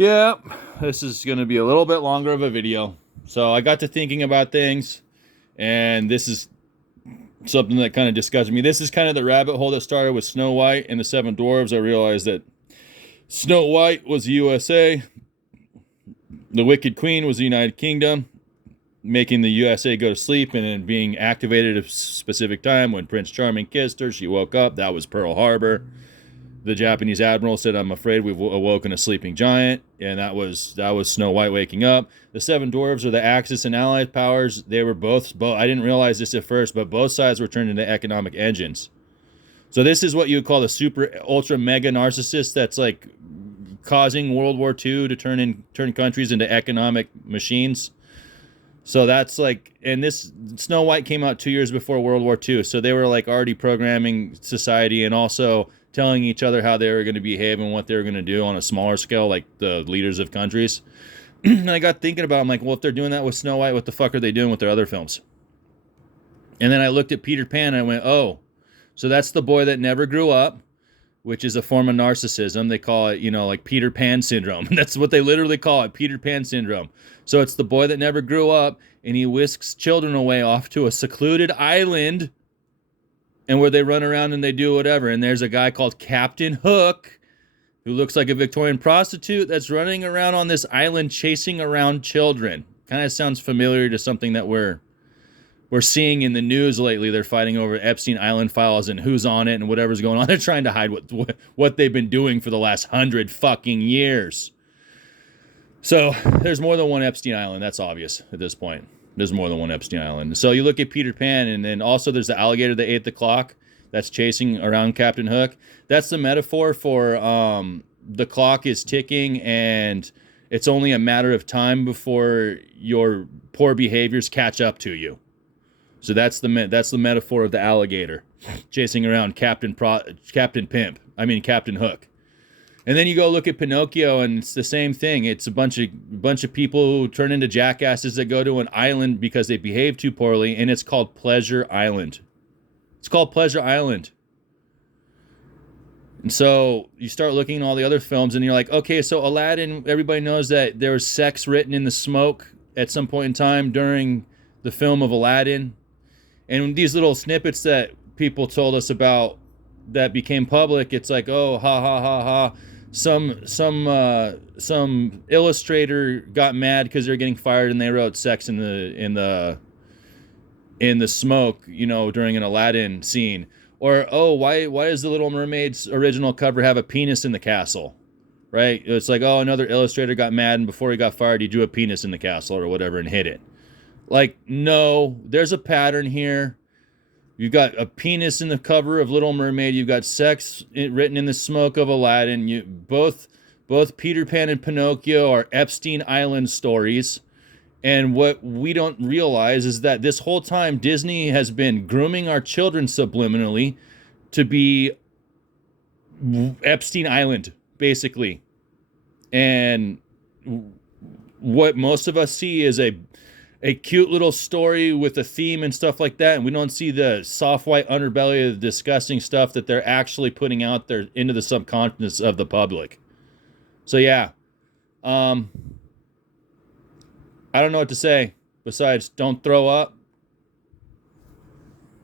Yeah, this is going to be a little bit longer of a video. So I got to thinking about things, and this is something that kind of disgusted me. This is kind of the rabbit hole that started with Snow White and the Seven Dwarves. I realized that Snow White was the USA, the Wicked Queen was the United Kingdom, making the USA go to sleep and then being activated at a specific time. When Prince Charming kissed her, she woke up. That was Pearl Harbor. The Japanese admiral said, "I'm afraid we've awoken a sleeping giant," and that was Snow White waking up. The Seven Dwarves are the Axis and Allied powers. They were both. I didn't realize this at first, but both sides were turned into economic engines. So this is what you would call the super ultra mega narcissist that's like causing World War II to turn countries into economic machines. So that's like, and this Snow White came out 2 years before World War II, so they were like already programming society and also telling each other how they were going to behave and what they were going to do on a smaller scale, like the leaders of countries. And I got thinking about it, I'm like, well, if they're doing that with Snow White, what the fuck are they doing with their other films? And then I looked at Peter Pan and I went, oh, so that's the boy that never grew up, which is a form of narcissism. They call it, like Peter Pan syndrome. That's what they literally call it, Peter Pan syndrome. So it's the boy that never grew up, and he whisks children away off to a secluded island, and where they run around and they do whatever. And there's a guy called Captain Hook, who looks like a Victorian prostitute that's running around on this island chasing around children. Kind of sounds familiar to something that we're seeing in the news lately. They're fighting over Epstein Island files and who's on it and whatever's going on. They're trying to hide what they've been doing for the last 100 fucking years. So there's more than one Epstein Island. That's obvious at this point. There's more than one Epstein Island. So you look at Peter Pan, and then also there's the alligator that ate the clock that's chasing around Captain Hook. That's the metaphor for the clock is ticking, and it's only a matter of time before your poor behaviors catch up to you. So that's the metaphor of the alligator chasing around Captain Hook. And then you go look at Pinocchio, and it's the same thing. It's a bunch of people who turn into jackasses that go to an island because they behave too poorly, and it's called Pleasure Island. It's called Pleasure Island. And so you start looking at all the other films, and you're like, okay, so Aladdin, everybody knows that there was sex written in the smoke at some point in time during the film of Aladdin. And these little snippets that people told us about that became public, it's like, oh, ha ha ha ha. Some illustrator got mad because they're getting fired, and they wrote sex in the smoke, during an Aladdin scene. Or, oh, why does the Little Mermaid's original cover have a penis in the castle? Right? It's like, oh, another illustrator got mad, and before he got fired, he drew a penis in the castle or whatever and hid it. Like, no, there's a pattern here. You've got a penis in the cover of Little Mermaid. You've got sex written in the smoke of Aladdin. Both Peter Pan and Pinocchio are Epstein Island stories. And what we don't realize is that this whole time Disney has been grooming our children subliminally to be Epstein Island, basically. And what most of us see is a cute little story with a theme and stuff like that, and we don't see the soft white underbelly of the disgusting stuff that they're actually putting out there into the subconscious of the public. So yeah, I don't know what to say besides don't throw up.